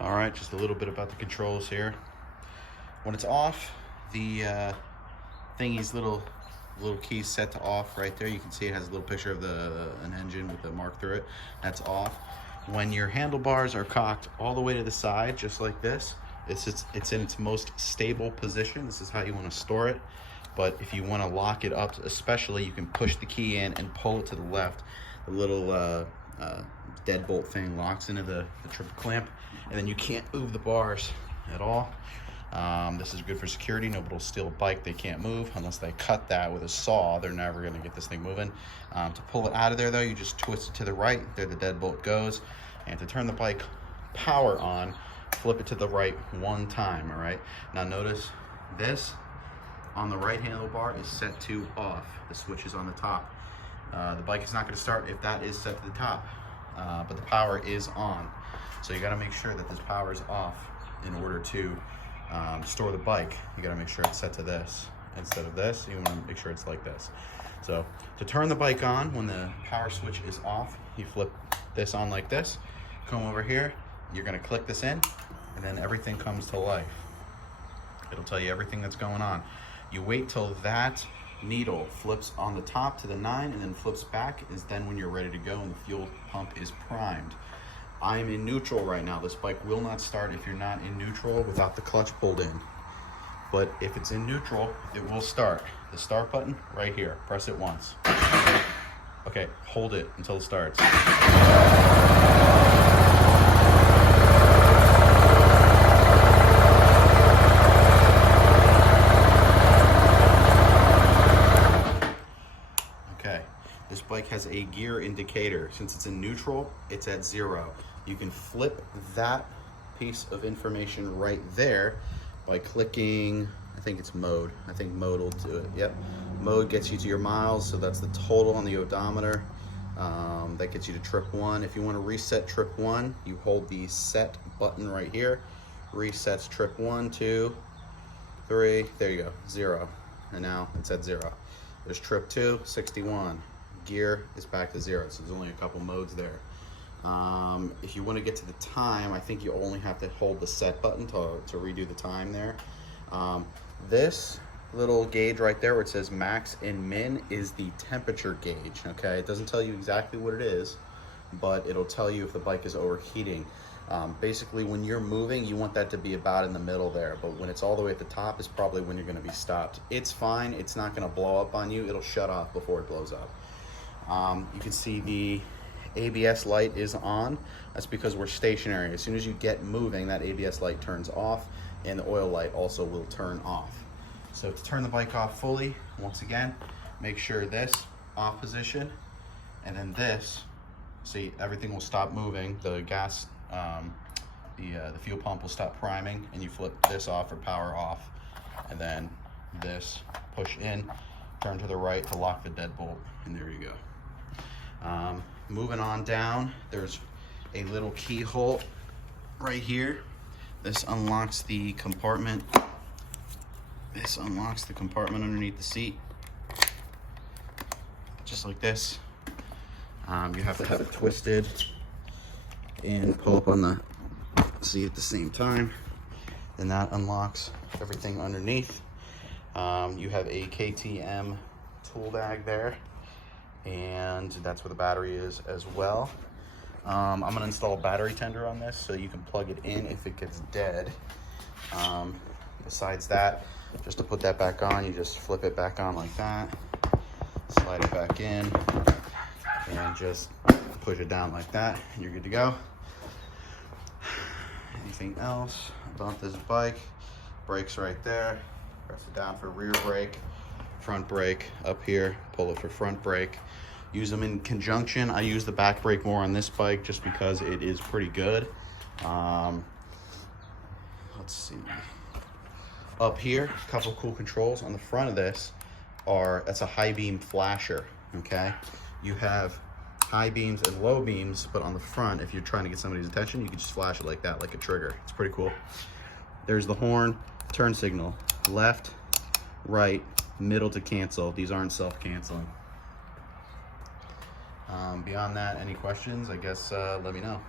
All right, just a little bit about the controls here. When it's off, the thingy's little key set to off right there. You can see it has a little picture of an engine with the mark through it. That's off. When your handlebars are cocked all the way to the side, just like this, it's in its most stable position. This is how you want to store it. But if you want to lock it up, especially, you can push the key in and pull it to the left. The little deadbolt thing locks into the triple clamp, and then you can't move the bars at all. This is good for security. Nobody will steal a bike they can't move unless they cut that with a saw. They're never going to get this thing moving. To pull it out of there, though, you just twist it to the right. There the deadbolt goes. And to turn the bike power on, flip it to the right one time. All right. Now notice this on the right handlebar is set to off. The switch is on the top. The bike is not going to start if that is set to the top, but the power is on. So you got to make sure that this power is off in order to store the bike. You got to make sure it's set to this instead of this. You want to make sure it's like this. So to turn the bike on, when the power switch is off, you flip this on like this. Come over here. You're going to click this in, and then everything comes to life. It'll tell you everything that's going on. You wait till that needle flips on the top to the 9 and then flips back, is then when you're ready to go and the fuel pump is primed. I'm in neutral right now. This bike will not start if you're not in neutral without the clutch pulled in. But if it's in neutral, it will start. The start button right here, press it once. Okay, hold it until it starts. This bike has a gear indicator. Since it's in neutral, it's at 0. You can flip that piece of information right there by clicking, I think it's mode. I think mode will do it. Yep. Mode gets you to your miles, so that's the total on the odometer. That gets you to trip 1. If you want to reset trip 1, you hold the set button right here. Resets trip 1, 2, 3. There you go, 0. And now it's at 0. There's trip 2, 61. Gear is back to 0, so there's only a couple modes there. If you want to get to the time, I think you only have to hold the set button to redo the time there. This little gauge right there where it says max and min is the temperature gauge. Okay, it doesn't tell you exactly what it is, but it'll tell you if the bike is overheating. Basically, when you're moving, you want that to be about in the middle there, but when it's all the way at the top is probably when you're going to be stopped. It's fine. It's not going to blow up on you. It'll shut off before it blows up. You can see the ABS light is on. That's because we're stationary. As soon as you get moving, that ABS light turns off, and the oil light also will turn off. So to turn the bike off fully, once again, make sure this off position, and then this, see, everything will stop moving. The gas, the fuel pump will stop priming, and you flip this off or power off, and then this push in, turn to the right to lock the deadbolt, and there you go. Moving on down, there's a little keyhole right here. This unlocks the compartment. This unlocks the compartment underneath the seat, just like this. You have to have it twisted and pull up on the seat at the same time, and that unlocks everything underneath. You have a KTM tool bag there, and that's where the battery is as well. I'm going to install a battery tender on this so you can plug it in if it gets dead. Besides that, just to put that back on, you just flip it back on like that, slide it back in, and just push it down like that, and you're good to go. Anything else about this bike? Brakes right there. Press it down for rear brake, front brake up here, pull it for front brake. Use them in conjunction. I use the back brake more on this bike just because it is pretty good. Let's see. Up here, a couple cool controls on the front of this that's a high beam flasher, okay? You have high beams and low beams, but on the front, if you're trying to get somebody's attention, you can just flash it like that, like a trigger. It's pretty cool. There's the horn, turn signal, left, right, middle to cancel. These aren't self-canceling. Beyond that, any questions, I guess let me know.